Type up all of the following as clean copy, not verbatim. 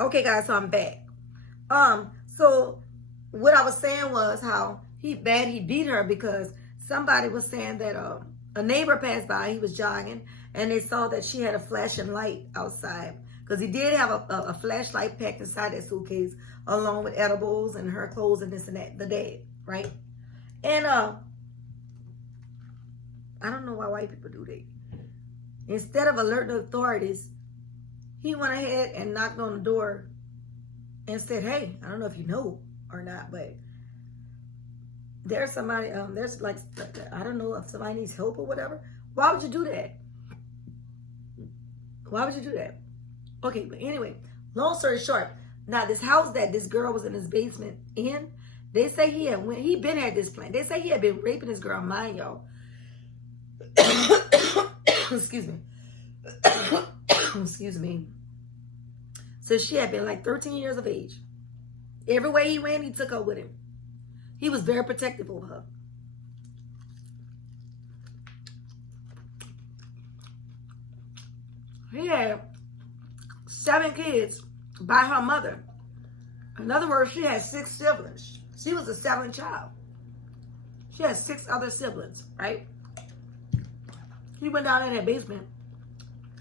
Okay, guys, so I'm back. So what I was saying was how he beat her because somebody was saying that a neighbor passed by, he was jogging, and they saw that she had a flashing light outside. Because he did have a flashlight packed inside that suitcase, along with edibles and her clothes and this and that, the dad, right? And I don't know why white people do that. Instead of alerting the authorities, he went ahead and knocked on the door and said, hey, I don't know if you know or not, but there's somebody, there's like, I don't know if somebody needs help or whatever. Why would you do that? Why would you do that? Okay, but anyway, long story short, now this house that this girl was in his basement in, they say he been had this plan. They say he had been raping this girl, mind y'all. Excuse me. Excuse me. So she had been like 13 years of age. Everywhere he went, he took her with him. He was very protective over her. He had 7 kids by her mother. In other words, she had 6 siblings. She was the 7th child. She had 6 other siblings, right? He went down in that basement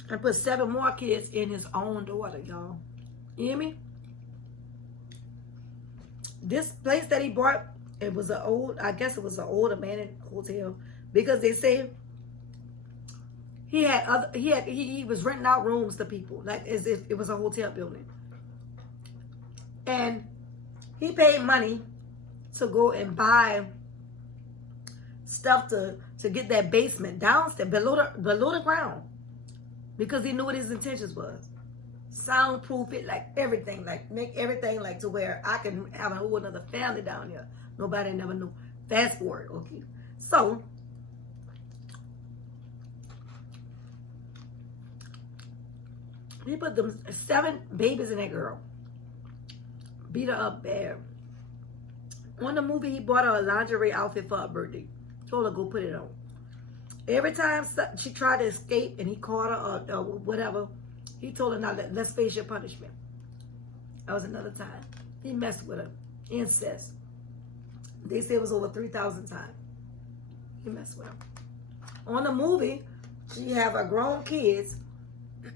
and put 7 more kids in his own daughter, y'all. You hear me? This place that he bought, it was an old, I guess it was an old abandoned hotel, because they say he was renting out rooms to people, like as if it was a hotel building. And he paid money to go and buy stuff to get that basement downstairs, below the ground, because he knew what his intentions was. Soundproof it, like everything, like make everything like to where I can have a whole another family down here. Nobody never knew. Fast forward, okay. So he put them 7 babies in that girl. Beat her up bad. On the movie, he bought her a lingerie outfit for her birthday. Told her go put it on. Every time she tried to escape and he caught her or whatever, he told her, now let's face your punishment. That was another time. He messed with her. Incest. They say it was over 3,000 times. He messed with her. On the movie, she have her grown kids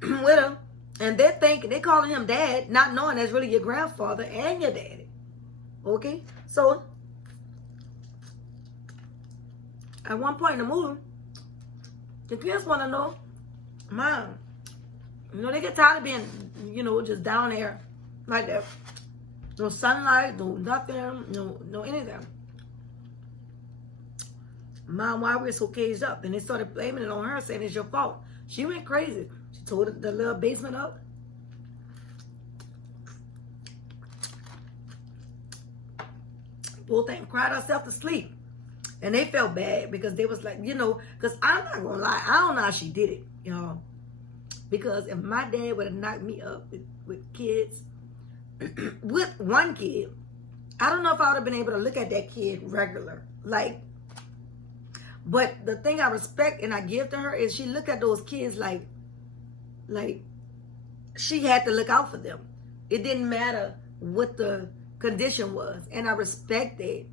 with her, and they're thinking, they calling him dad, not knowing that's really your grandfather and your daddy. Okay? So, at one point in the movie, the kids want to know, Mom, you know, they get tired of being, you know, just down there like that. No sunlight, no nothing, no anything. Mom, why we're so caged up? And they started blaming it on her, saying it's your fault. She went crazy. She tore the little basement up. Poor thing cried herself to sleep. And they felt bad because they was like, you know, because I'm not going to lie, I don't know how she did it, y'all. Because if my dad would have knocked me up with kids, with one kid, I don't know if I would have been able to look at that kid regular. Like, but the thing I respect and I give to her is she looked at those kids like she had to look out for them. It didn't matter what the condition was. And I respect that.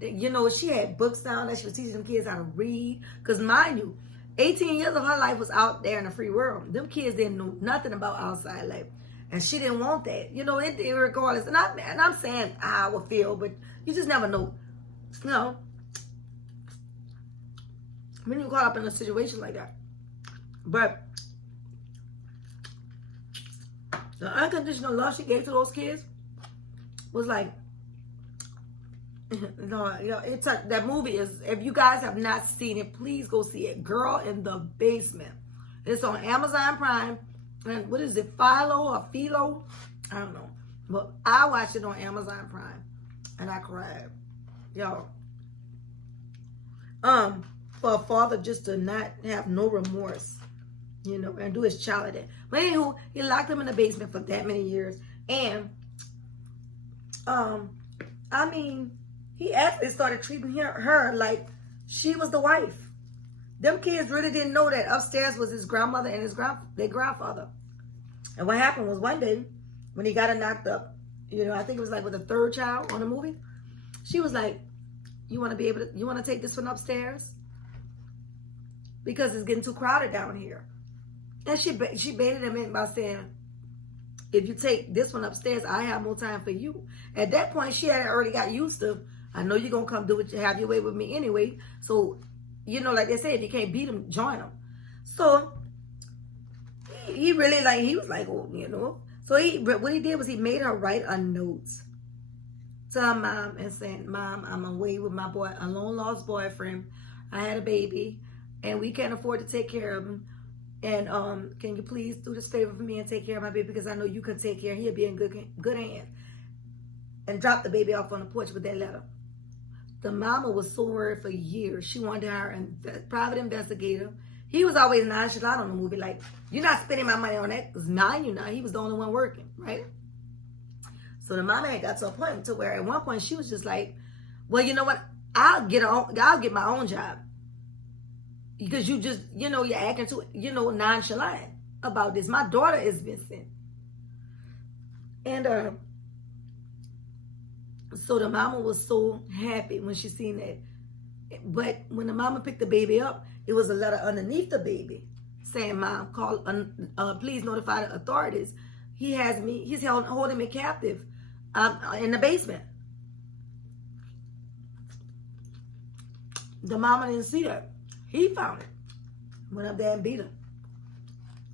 You know, she had books down that she was teaching them kids how to read. Because mind you, 18 years of her life was out there in the free world. Them kids didn't know nothing about outside life. And she didn't want that. You know, regardless. And I'm saying how I would feel, but you just never know. You know, when you're caught up in a situation like that. But the unconditional love she gave to those kids was like, no, you know, that movie is, if you guys have not seen it, please go see it. Girl in the Basement. It's on Amazon Prime. And what is it, Philo or Philo? I don't know. But I watched it on Amazon Prime. And I cried. Y'all. For a father just to not have no remorse, you know, and do his child like that. But anywho, he locked him in the basement for that many years. And, I mean, he actually started treating her like she was the wife. Them kids really didn't know that upstairs was his grandmother and their grandfather. And what happened was one day, when he got her knocked up, you know, I think it was like with the third child on the movie. She was like, you want to take this one upstairs? Because it's getting too crowded down here. And she baited him in by saying, if you take this one upstairs, I have more time for you. At that point, she had already got used to, I know you're going to come do it, have your way with me anyway. So, you know, like they said, if you can't beat him, join him. So, he really like, he was like, oh, you know. So, what he did was he made her write a note to her mom and saying, Mom, I'm away with my boy, a long lost boyfriend. I had a baby, and we can't afford to take care of him. And can you please do this favor for me and take care of my baby, because I know you can take care. He'll be in good hands. And drop the baby off on the porch with that letter. The mama was so worried for years. She wanted to hire a private investigator. He was always nonchalant on the movie, like, you're not spending my money on that, because mine, you know, he was the only one working, right? So the mama had got to a point to where at one point she was just like, well, you know what? I'll get my own job. Because you just, you know, you're acting too, you know, nonchalant about this. My daughter is missing. And so the mama was so happy when she seen that. But when the mama picked the baby up, it was a letter underneath the baby saying, Mom, please notify the authorities. He's holding me captive in the basement. The mama didn't see that. He found it. Went up there and beat her.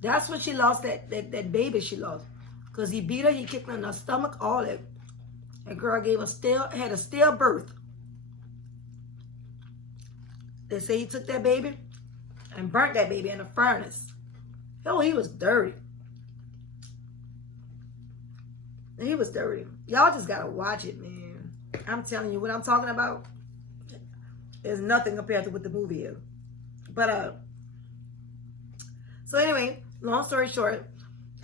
That's when she lost that baby she lost. Because he beat her, he kicked her in the stomach, all that. That girl had a stillbirth. They say he took that baby and burnt that baby in a furnace. Oh, he was dirty. He was dirty. Y'all just gotta watch it, man. I'm telling you, what I'm talking about is nothing compared to what the movie is. But so anyway, long story short,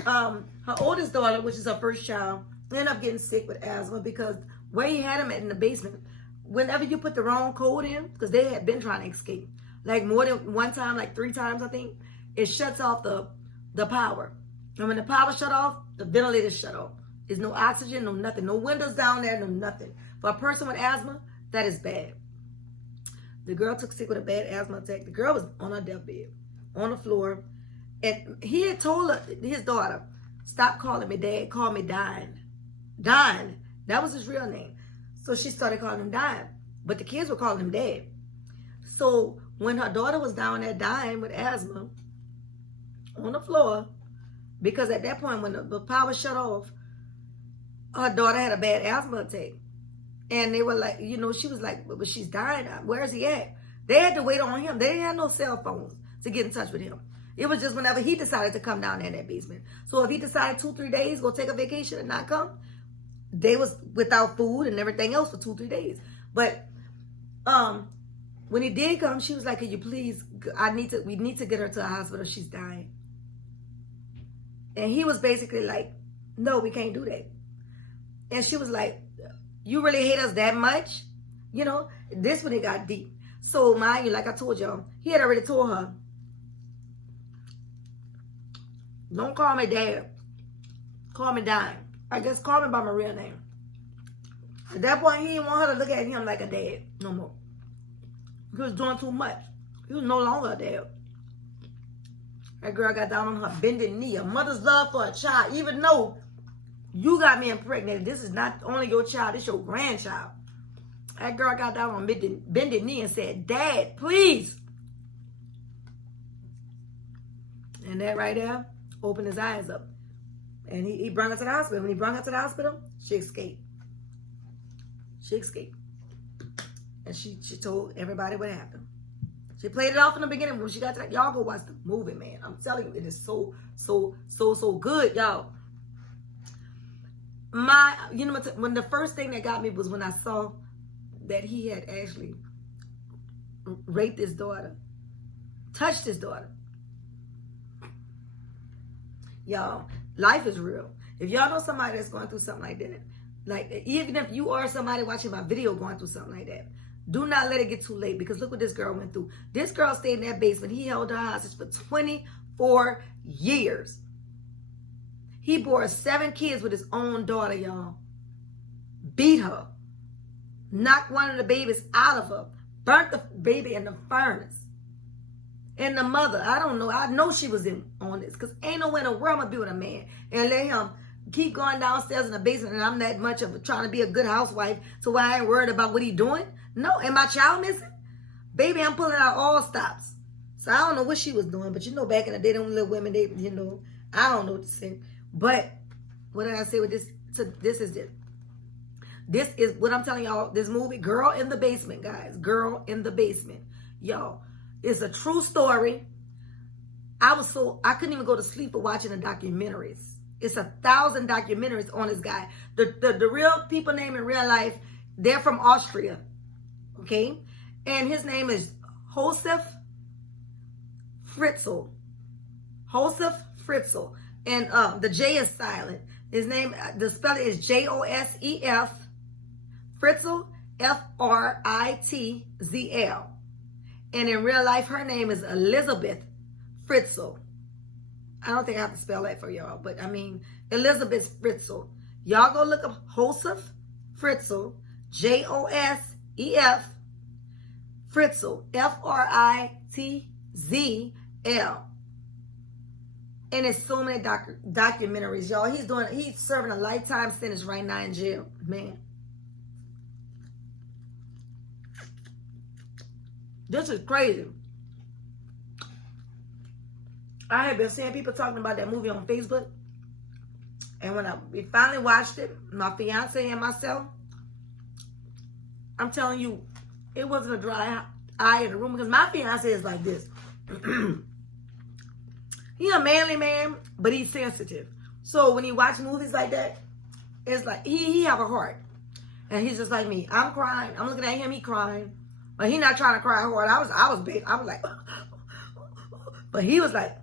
her oldest daughter, which is her first child, ended up getting sick with asthma because where he had him in the basement, whenever you put the wrong code in, because they had been trying to escape, like more than one time, like 3 times, I think, it shuts off the power. And when the power shut off, the ventilator shut off. There's no oxygen, no nothing, no windows down there, no nothing. For a person with asthma, that is bad. The girl took sick with a bad asthma attack. The girl was on her deathbed, on the floor. And he had told his daughter, stop calling me Dad, call me Dine. Dine. That was his real name. So she started calling him Dine. But the kids were calling him Dad. So when her daughter was down there dying with asthma on the floor, because at that point when the power shut off, her daughter had a bad asthma attack. And they were like, you know, she was like, but she's dying. Where is he at? They had to wait on him. They didn't have no cell phones to get in touch with him. It was just whenever he decided to come down there in that basement. So if he decided 2-3 days, go take a vacation and not come, they was without food and everything else for 2-3 days. But when he did come, she was like, could you please, we need to get her to the hospital. She's dying. And he was basically like, no, we can't do that. And she was like, you really hate us that much? You know, this when it got deep. So mind you, like I told y'all, he had already told her, don't call me Dad. Call me Dime. I guess call me by my real name. At that point, he didn't want her to look at him like a dad no more. He was doing too much. He was no longer a dad. That girl got down on her bending knee. A mother's love for a child, even though you got me impregnated. This is not only your child, it's your grandchild. That girl got down on bending knee and said, Dad, please. And that right there opened his eyes up. And he brought her to the hospital. When he brought her to the hospital, she escaped. She escaped. And she told everybody what happened. She played it off in the beginning. When she got to that, y'all go watch the movie, man. I'm telling you, it is so good, y'all. You know, when the first thing that got me was when I saw that he had actually raped his daughter, touched his daughter. Y'all, life is real. If y'all know somebody that's going through something like that, like even if you are somebody watching my video going through something like that, do not let it get too late, because look what this girl went through. This girl stayed in that basement. He held her hostage for 24 years. He bore 7 kids with his own daughter, y'all. Beat her. Knocked one of the babies out of her. Burnt the baby in the furnace. And the mother, I don't know. I know she was in on this. Because ain't no way in the world I'm going to be with a man and let him keep going downstairs in the basement and I'm that much of trying to be a good housewife so why I ain't worried about what he doing. No. And my child missing? Baby, I'm pulling out all stops. So I don't know what she was doing. But you know, back in the day, them little women, they, you know, I don't know what to say. But what did I say with this? So this is it. This is what I'm telling y'all. This movie, Girl in the Basement, guys. Girl in the Basement. Y'all, it's a true story. I couldn't even go to sleep for watching the documentaries. It's 1,000 documentaries on this guy. The real people name in real life, they're from Austria. Okay? And his name is Josef Fritzl. Josef Fritzl. And the J is silent. His name, the spelling is Josef Fritzl, F-R-I-T-Z-L. And in real life, her name is Elizabeth Fritzl. I don't think I have to spell that for y'all, but I mean, Elizabeth Fritzl. Y'all go look up Josef Fritzl, Josef Fritzl, F-R-I-T-Z-L. And it's so many documentaries, y'all. He's serving a lifetime sentence right now in jail, man. This is crazy. I have been seeing people talking about that movie on Facebook. And when we finally watched it, my fiance and myself, I'm telling you, it wasn't a dry eye in the room because my fiance is like this. He's a manly man, but he's sensitive. So when he watch movies like that, it's like he have a heart. And he's just like me. I'm crying. I'm looking at him, he crying. But he not trying to cry hard. I was big. I was like, but he was like,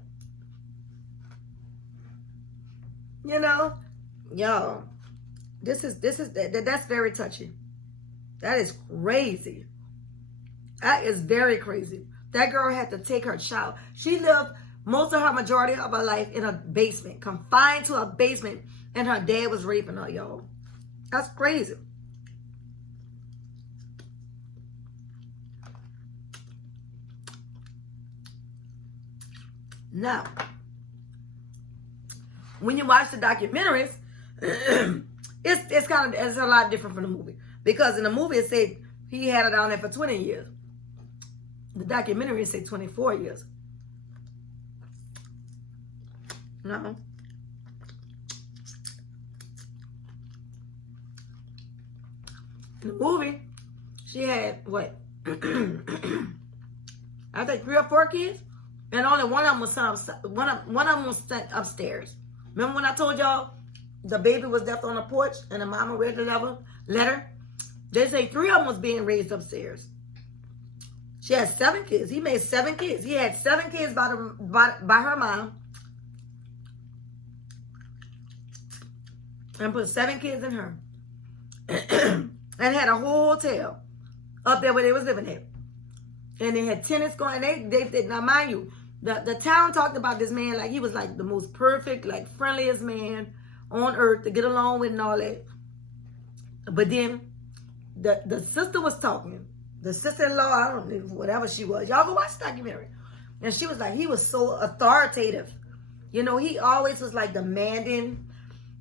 you know, yo, that's very touching. That is crazy. That is very crazy. That girl had to take her child. She lived most of her majority of her life in a basement, confined to a basement, and her dad was raping her, y'all. That's crazy. Now, when you watch the documentaries, it's a lot different from the movie. Because in the movie it said he had it down there for 20 years. The documentary said 24 years. No. In the movie, she had what? I think 3 or 4 kids, and only one of them was sent upstairs. Remember when I told y'all the baby was left on the porch and the mama read the letter? They say 3 of them was being raised upstairs. She had 7 kids. He made 7 kids. He had 7 kids by her mom. And put 7 kids in her. And had a whole hotel up there where they was living at. And they had tenants going. They now mind you, the town talked about this man like he was like the most perfect, like friendliest man on earth to get along with and all that. But then the sister was talking. The sister-in-law, I don't know, whatever she was. Y'all go watch the documentary. And she was like, he was so authoritative. You know, he always was like demanding.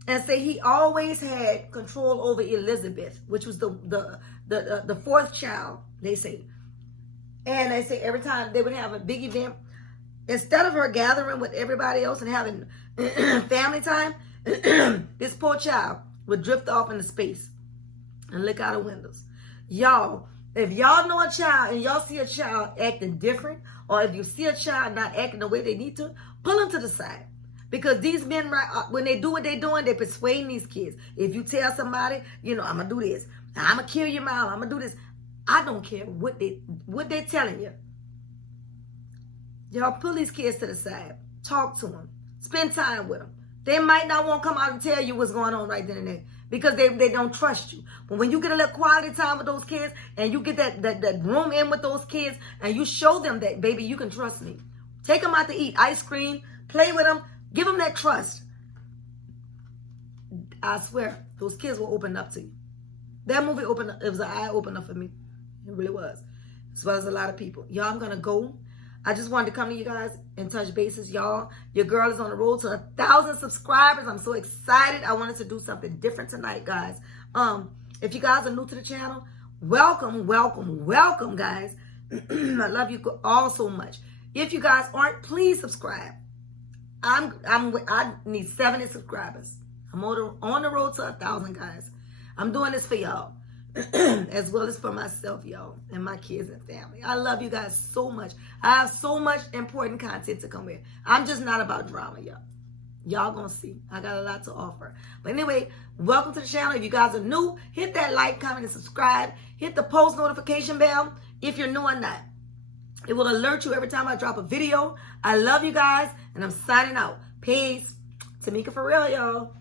And say he always had control over Elizabeth, which was the 4th child, they say. And they say every time they would have a big event, instead of her gathering with everybody else and having family time, this poor child would drift off into space and look out of windows. Y'all, if y'all know a child and y'all see a child acting different, or if you see a child not acting the way they need to, pull them to the side. Because these men, when they do what they're doing, they're persuading these kids. If you tell somebody, you know, I'm going to do this. I'm going to kill your mom. I'm going to do this. I don't care what they're telling you. Y'all pull these kids to the side. Talk to them. Spend time with them. They might not want to come out and tell you what's going on right then and there. Because they don't trust you. But when you get a little quality time with those kids, and you get that room in with those kids, and you show them that, baby, you can trust me. Take them out to eat ice cream. Play with them. Give them that trust. I swear, those kids will open up to you. That movie opened up, it was an eye opener for me. It really was. As well as a lot of people. Y'all, I'm going to go. I just wanted to come to you guys and touch bases, y'all. Your girl is on the road to 1,000 subscribers. I'm so excited. I wanted to do something different tonight, guys. If you guys are new to the channel, welcome, welcome, welcome, guys. I love you all so much. If you guys aren't, please subscribe. I need 70 subscribers. I'm on the road to 1,000, guys. I'm doing this for y'all. As well as for myself, y'all, and my kids and family. I love you guys so much. I have so much important content to come with. I'm just not about drama, y'all. Y'all gonna see. I got a lot to offer. But anyway, welcome to the channel. If you guys are new, hit that like, comment, and subscribe. Hit the post notification bell if you're new or not. It will alert you every time I drop a video. I love you guys, and I'm signing out. Peace. Tamika for real, y'all.